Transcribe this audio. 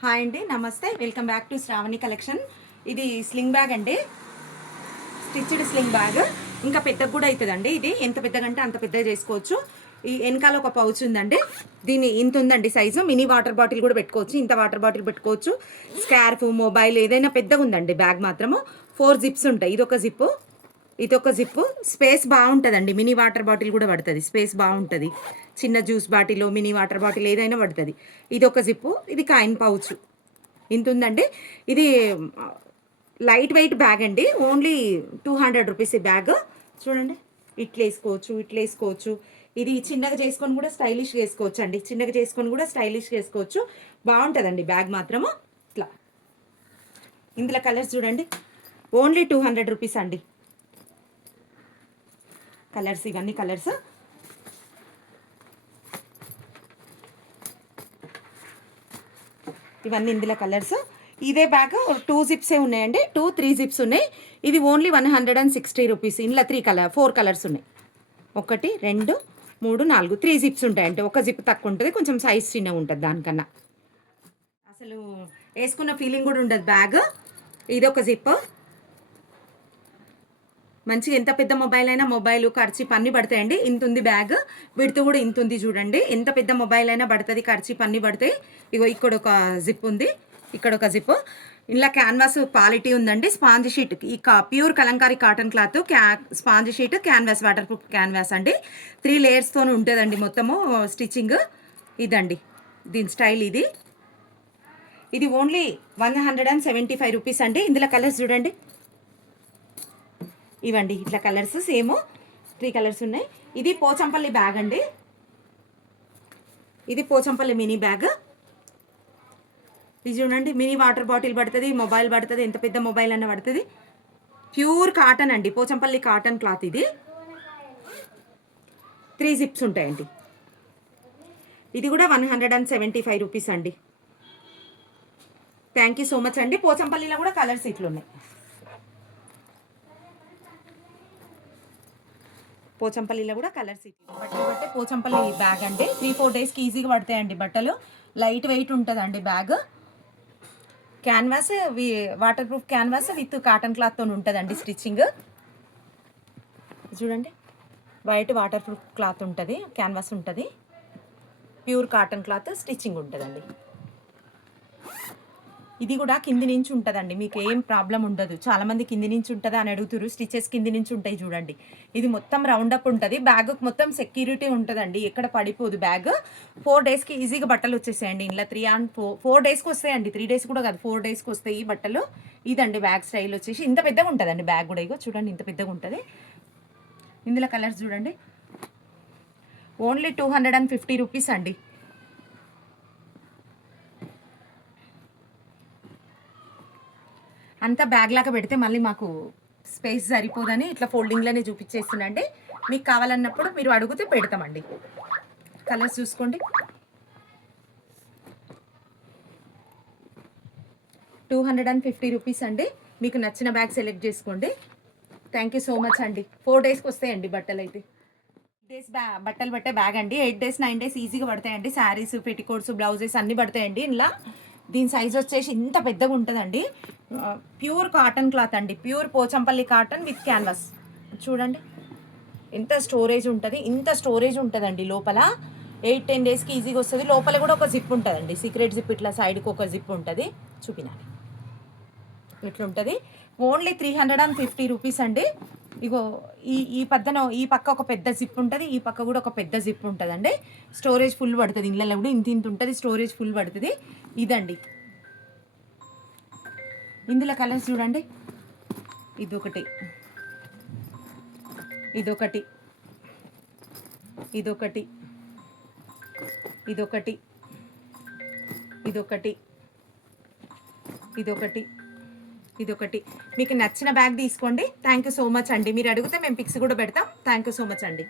Hi అండి, నమస్తే. Welcome back to Sravani collection. ఇది స్లింగ్ బ్యాగ్ అండి, స్టిచ్డ్ స్లింగ్ బ్యాగ్. ఇంకా పెద్దగా కూడా అవుతుందండి. ఇది ఎంత పెద్దగా అంటే అంత పెద్దగా చేసుకోవచ్చు. ఈ వెనకాల ఒక పౌచ్ ఉందండి, దీని ఇంత ఉందండి సైజు. మినీ వాటర్ బాటిల్ కూడా పెట్టుకోవచ్చు, ఇంత వాటర్ బాటిల్ పెట్టుకోవచ్చు. స్కార్ఫ్, మొబైల్ ఏదైనా పెద్దగా ఉందండి బ్యాగ్ మాత్రము. 4 జిప్స్ ఉంటాయి. ఇదొక జిప్పు. స్పేస్ బాగుంటుందండి. మినీ వాటర్ బాటిల్ కూడా పడుతుంది, స్పేస్ బాగుంటుంది. చిన్న juice bottle, mini water bottle ఏదైనా పడుతుంది. ఇదొక జిప్పు. ఇది కాయిన్ పౌచ్ ఇంత ఉందండి. ఇది లైట్ వెయిట్ బ్యాగ్ అండి. ఓన్లీ 200 రూపీస్ ఈ బ్యాగ్. చూడండి, ఇట్లా వేసుకోవచ్చు. ఇది చిన్నగా చేసుకొని కూడా స్టైలిష్గా వేసుకోవచ్చు అండి. చిన్నగా చేసుకొని కూడా స్టైలిష్గా వేసుకోవచ్చు. బాగుంటుందండి బ్యాగ్ మాత్రము. ఇట్లా ఇందులో కలర్స్ చూడండి. ఓన్లీ 200 రూపీస్ అండి. కలర్స్, ఇవన్నీ కలర్స్. ఇవన్నీ ఇందులో కలర్స్. ఇదే బ్యాగ్ 2 జిప్సే ఉన్నాయండి, 3 జిప్స్ ఉన్నాయి. ఇది ఓన్లీ 160 రూపీస్. ఇందులో 4 కలర్స్ ఉన్నాయి. 1 2 3 4 3 జిప్స్ ఉంటాయండి. ఒక జిప్ తక్కువ ఉంటుంది, కొంచెం సైజ్ చిన్నగా ఉంటుంది దానికన్నా. అసలు వేసుకున్న ఫీలింగ్ కూడా ఉండదు బ్యాగ్. ఇదొక జిప్. మంచిగా ఎంత పెద్ద మొబైల్ అయినా, మొబైల్ ఖర్చీప్ అన్నీ పడతాయండి. ఇంత ఉంది బ్యాగ్. విడుతూ కూడా ఇంత ఉంది చూడండి. ఎంత పెద్ద మొబైల్ అయినా పడుతుంది, ఖర్చీప్ అన్నీ పడతాయి. ఇగో ఇక్కడ ఒక జిప్ ఉంది, ఇక్కడ ఒక జిప్. ఇలా క్యాన్వాస్ క్వాలిటీ ఉందండి. స్పాంజ్ షీట్, ఈ pure Kalamkari cotton cloth, sponge sheet, canvas, water proof canvas అండి. 3 లేయర్స్తో ఉంటుందండి మొత్తము స్టిచ్చింగ్. ఇదండి దీని స్టైల్. ఇది ఓన్లీ 175 రూపీస్ అండి. ఇందులో కలర్స్ చూడండి. ఇవండి ఇట్లా కలర్స్, సేమ్ 3 కలర్స్ ఉన్నాయి. ఇది పోచంపల్లి బ్యాగ్ అండి. ఇది పోచంపల్లి మినీ బ్యాగ్. ఇది చూడండి, మినీ వాటర్ బాటిల్ పడుతుంది, మొబైల్ పడుతుంది, ఎంత పెద్ద మొబైల్ అన్న పడుతుంది. ప్యూర్ కాటన్ అండి, పోచంపల్లి కాటన్ క్లాత్. ఇది 3 జిప్స్ ఉంటాయండి. ఇది కూడా 175 రూపీస్ అండి. థ్యాంక్ యూ సో మచ్ అండి. పోచంపల్లిలో కూడా కలర్స్ ఇట్లున్నాయి. పోచంపల్లిలో కూడా కలర్స్ బట్టలు పట్టే పోచంపల్లి బ్యాగ్ అండి. 3-4 డేస్కి ఈజీగా పడతాయండి బట్టలు. లైట్ వెయిట్ ఉంటుందండి bag. Canvas, water proof canvas with cotton క్లాత్తో ఉంటుందండి స్టిచ్చింగ్. చూడండి, వైట్ వాటర్ ప్రూఫ్ క్లాత్ ఉంటుంది, క్యాన్వాస్ ఉంటుంది, ప్యూర్ కాటన్ క్లాత్ స్టిచ్చింగ్ ఉంటుందండి. ఇది కూడా కింది నుంచి ఉంటుందండి, మీకు ఏం ప్రాబ్లం ఉండదు. చాలామంది కింది నుంచి ఉంటుందా అని అడుగుతారు. స్టిచెస్ కింది నుంచి ఉంటాయి చూడండి. ఇది మొత్తం రౌండప్ ఉంటుంది. బ్యాగ్ మొత్తం సెక్యూరిటీ ఉంటుందండి, ఎక్కడ పడిపోదు బ్యాగ్. 4 డేస్కి ఈజీగా బట్టలు వచ్చేసాయండి. ఇలా 4 డేస్కి వస్తాయండి. 3 డేస్ కూడా కాదు, 4 డేస్కి వస్తాయి ఈ బట్టలు. ఇదండి బ్యాగ్ స్టైల్ వచ్చేసి. ఇంత పెద్దగా ఉంటుందండి బ్యాగ్ కూడా. ఇగో చూడండి, ఇంత పెద్దగా ఉంటుంది. ఇందులో కలర్స్ చూడండి. ఓన్లీ 250 రూపీస్ అండి. అంతా బ్యాగ్ లాగా పెడితే మళ్ళీ మాకు స్పేస్ సరిపోదని ఇట్లా ఫోల్డింగ్లోనే చూపించేస్తుందండి. మీకు కావాలన్నప్పుడు మీరు అడిగితే పెడతామండి. కలర్స్ చూసుకోండి. 250 రూపీస్ అండి. మీకు నచ్చిన బ్యాగ్ సెలెక్ట్ చేసుకోండి. థ్యాంక్ యూ సో మచ్ అండి. 4 డేస్కి వస్తాయండి బట్టలు. అయితే బట్టలు పట్టే బ్యాగ్ అండి. 8 డేస్ 9 డేస్ ఈజీగా పడతాయండి. శారీస్, పెట్టికోట్స్, బ్లౌజెస్ అన్నీ పడతాయండి ఇలా. దీని సైజ్ వచ్చేసి ఇంత పెద్దగా ఉంటుందండి. ప్యూర్ కాటన్ క్లాత్ అండి, pure Pochampally cotton with canvas. చూడండి ఎంత స్టోరేజ్ ఉంటుంది, ఇంత స్టోరేజ్ ఉంటుందండి లోపల. 8-10 డేస్కి ఈజీగా వస్తుంది. లోపల కూడా ఒక జిప్ ఉంటుందండి, సీక్రెట్ జిప్. ఇట్లా సైడ్కి ఒక జిప్ ఉంటుంది, చూపినాలి. ఇట్లుంటుంది. ఓన్లీ 350 రూపీస్ అండి. ఇగో ఈ పక్క ఒక పెద్ద జిప్ ఉంటుంది, ఈ పక్క కూడా ఒక పెద్ద జిప్ ఉంటుందండి. స్టోరేజ్ ఫుల్ పడుతుంది. ఇళ్ళలో కూడా ఇంత ఉంటుంది, స్టోరేజ్ ఫుల్ పడుతుంది. ఇదండి. ఇందులో కలర్స్ చూడండి. ఇదొకటి, ఇదొకటి, ఇదొకటి, ఇదొకటి, ఇదొకటి, ఇదొకటి, ఇదొకటి. మీకు నచ్చిన బ్యాగ్ తీసుకోండి. థ్యాంక్ యూ సో మచ్ అండి. మీరు అడిగితే మేము పిక్స్ కూడా పెడతాం. థ్యాంక్ యూ సో మచ్ అండి.